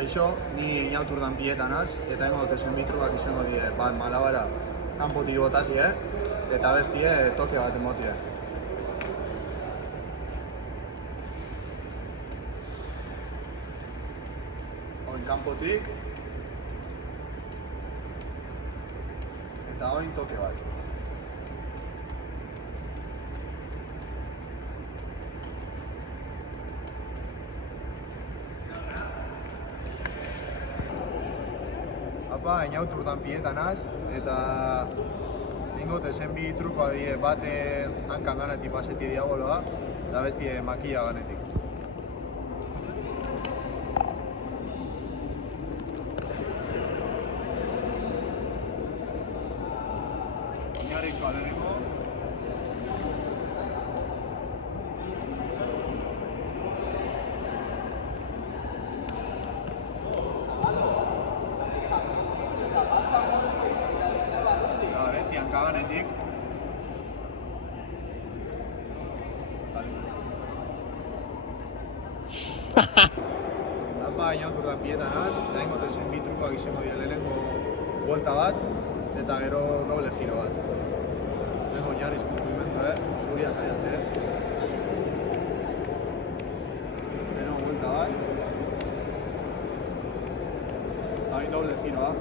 Kaixo, ni inaut urdan pietan az, eta hengo dute zenbitruak izango die, bat malabara kanpotik botatie, eta bestie toke bat emotie. Oin kanpotik, eta oin toke bat. Apa, inaut urdan pietan az, eta ingote zen bi trukoa die, bat hankan ganetik paseti diagoloa, eta bestie makilla ganetik. Oinarrizkoa lehenengo. Kaganetik. Apa, inaut urdan pietan az, eta ingote zen bi trukoak izango die lehenengo vuelta bat, eta gero doble giro bat. Lehenengo oinarrizko movimento, guriak kaiate. Lehenengo vuelta bat, eta hain doble giroa.